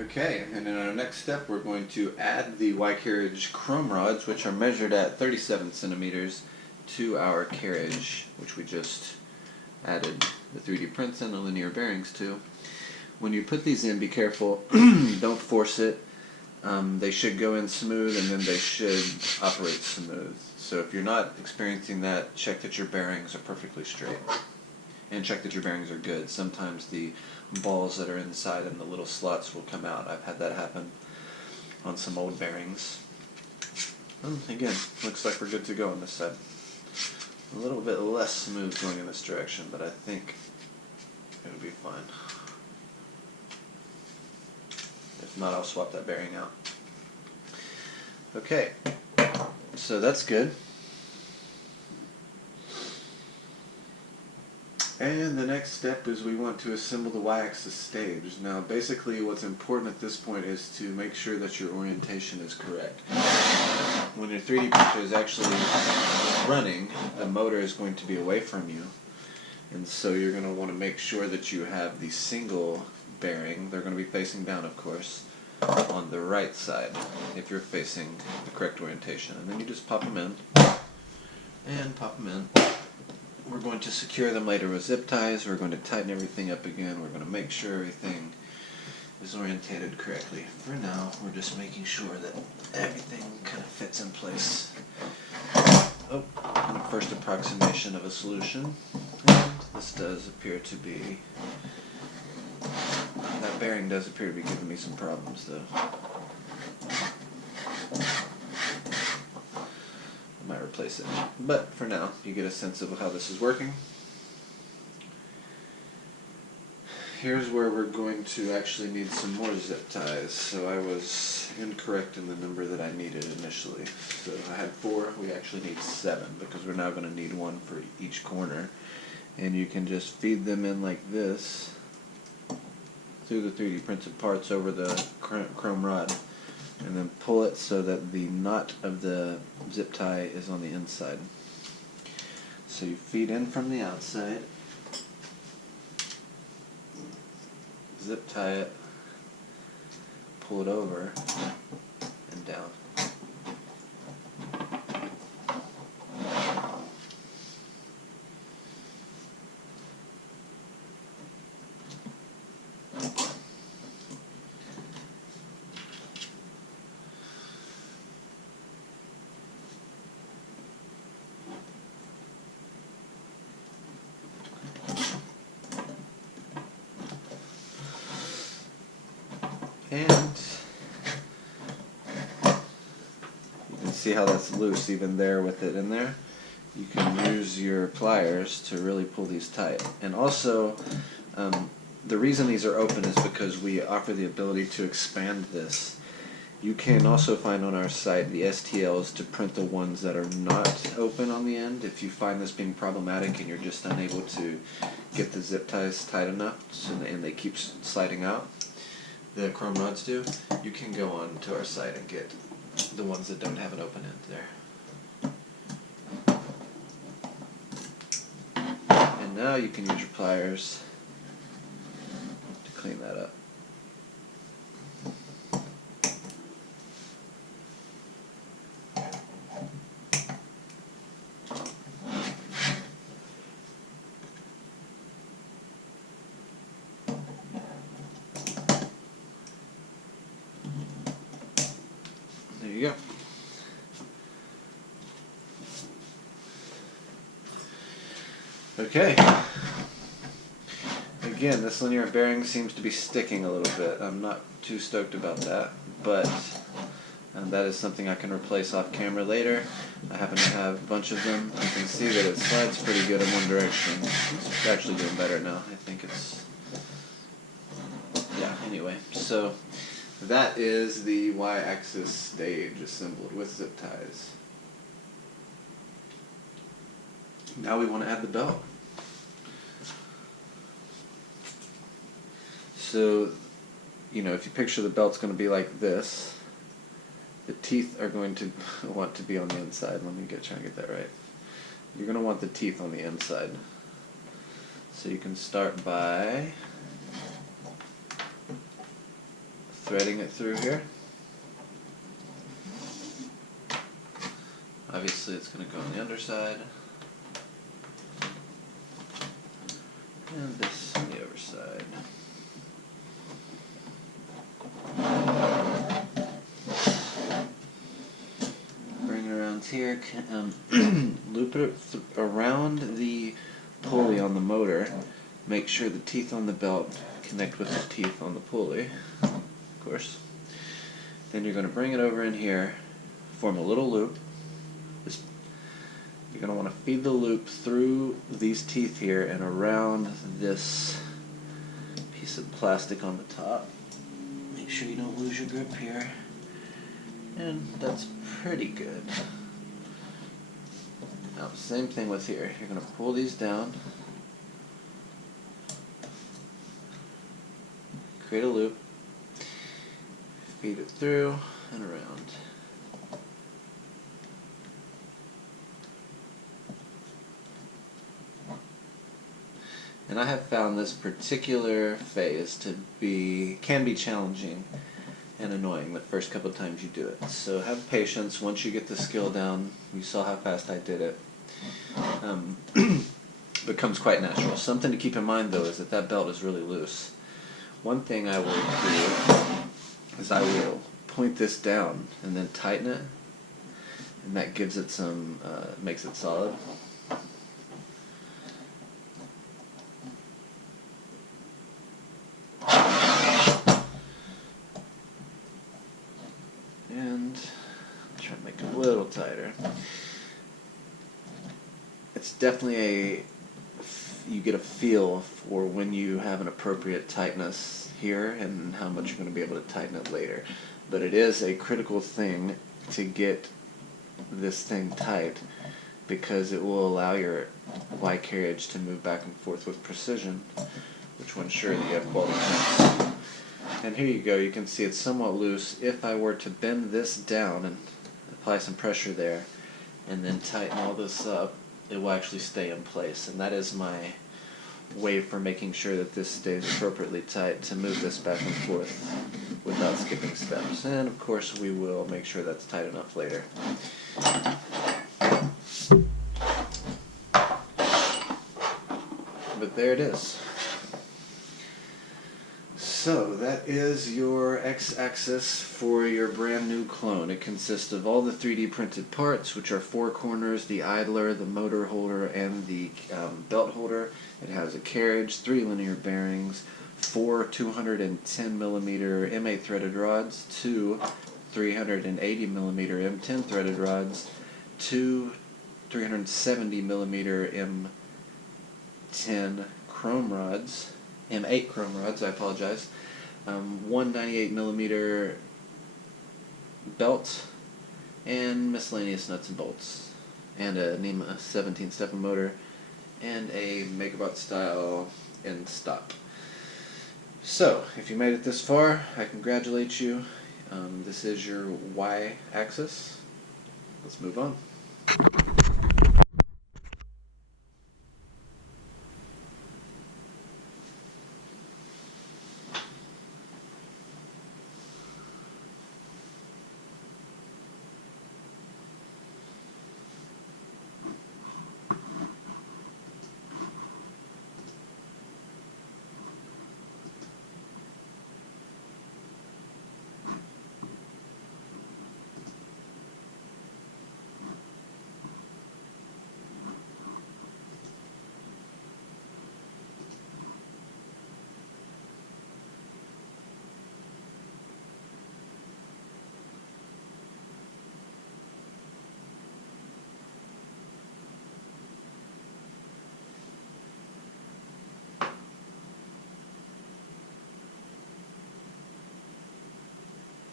Okay, and in our next step we're going to add the Y-carriage chrome rods, which are measured at 37 centimeters, to our carriage, which we just added the 3D prints and the linear bearings to. When you put these in, be careful, don't force it. They should go in smooth and then they should operate smooth. So if you're not experiencing that, check that your bearings are perfectly straight. And check that your bearings are good. Sometimes the balls that are inside and the little slots will come out. I've had that happen on some old bearings. Again, looks like we're good to go on this side. A little bit less smooth going in this direction, but I think it'll be fine. If not, I'll swap that bearing out. Okay, so that's good. And the next step is we want to assemble the Y-axis stage. Now basically what's important at this point is to make sure that your orientation is correct. When your 3D printer is actually running, the motor is going to be away from you. And so you're going to want to make sure that you have the single bearing, they're going to be facing down of course, on the right side if you're facing the correct orientation. And then you just pop them in, and pop them in. We're going to secure them later with zip ties. We're going to tighten everything up again. We're going to make sure everything is orientated correctly. For now, we're just making sure that everything kind of fits in place. Oh, and first approximation of a solution. And this does appear to be... that bearing does appear to be giving me some problems, though. Might replace it. But for now, you get a sense of how this is working. Here's where we're going to actually need some more zip ties. So I was incorrect in the number that I needed initially. So I had 4, we actually need 7 because we're now going to need 1 for each corner. And you can just feed them in like this through the 3D printed parts over the chrome rod. And then pull it so that the knot of the zip tie is on the inside. So you feed in from the outside, zip tie it, pull it over, and down. And you can see how that's loose even there with it in there. You can use your pliers to really pull these tight. And also, the reason these are open is because we offer the ability to expand this. You can also find on our site the STLs to print the ones that are not open on the end. If you find this being problematic and you're just unable to get the zip ties tight enough and they keep sliding out, the chrome rods do, you can go on to our site and get the ones that don't have an open end there. And now you can use your pliers to clean that up. There you go. Okay. Again, this linear bearing seems to be sticking a little bit. I'm not too stoked about that, but that is something I can replace off camera later. I happen to have a bunch of them. You can see that it slides pretty good in one direction. It's actually doing better now. I think it's... yeah, anyway. So that is the Y-axis stage assembled with zip ties. Now we want to add the belt. So, you know, if you picture the belt's going to be like this, the teeth are going to want to be on the inside. Let me try and get that right. You're going to want the teeth on the inside. So you can start by threading it through here. Obviously it's going to go on the underside. And this on the overside. Bring it around here, loop it around the pulley on the motor. Make sure the teeth on the belt connect with the teeth on the pulley, of course. Then you're going to bring it over in here, form a little loop. You're going to want to feed the loop through these teeth here and around this piece of plastic on the top. Make sure you don't lose your grip here. And that's pretty good. Now, same thing with here. You're going to pull these down, create a loop, feed it through and around. And I have found this particular phase can be challenging and annoying the first couple of times you do it. So have patience. Once you get the skill down, you saw how fast I did it. Becomes quite natural. Something to keep in mind though is that belt is really loose. One thing I will do is I will point this down and then tighten it, and that gives it some, makes it solid. And try to make it a little tighter. It's definitely you get a feel for when you have an appropriate tightness here and how much you're going to be able to tighten it later. But it is a critical thing to get this thing tight because it will allow your Y carriage to move back and forth with precision, which will ensure that you have quality joints. And here you go, you can see it's somewhat loose. If I were to bend this down and apply some pressure there and then tighten all this up, it will actually stay in place. And that is my way for making sure that this stays appropriately tight to move this back and forth without skipping steps. And of course we will make sure that's tight enough later. But there it is. So that is your X-axis for your brand new clone. It consists of all the 3D printed parts, which are 4 corners, the idler, the motor holder, and the belt holder. It has a carriage, 3 linear bearings, 4 210mm M8 threaded rods, 2 380mm M10 threaded rods, 2 370mm M10 chrome rods, M8 chrome rods, I apologize, 1 98mm belt, and miscellaneous nuts and bolts, and a NEMA 17 stepper motor, and a Megabot style end stop. So, if you made it this far, I congratulate you. This is your Y axis. Let's move on.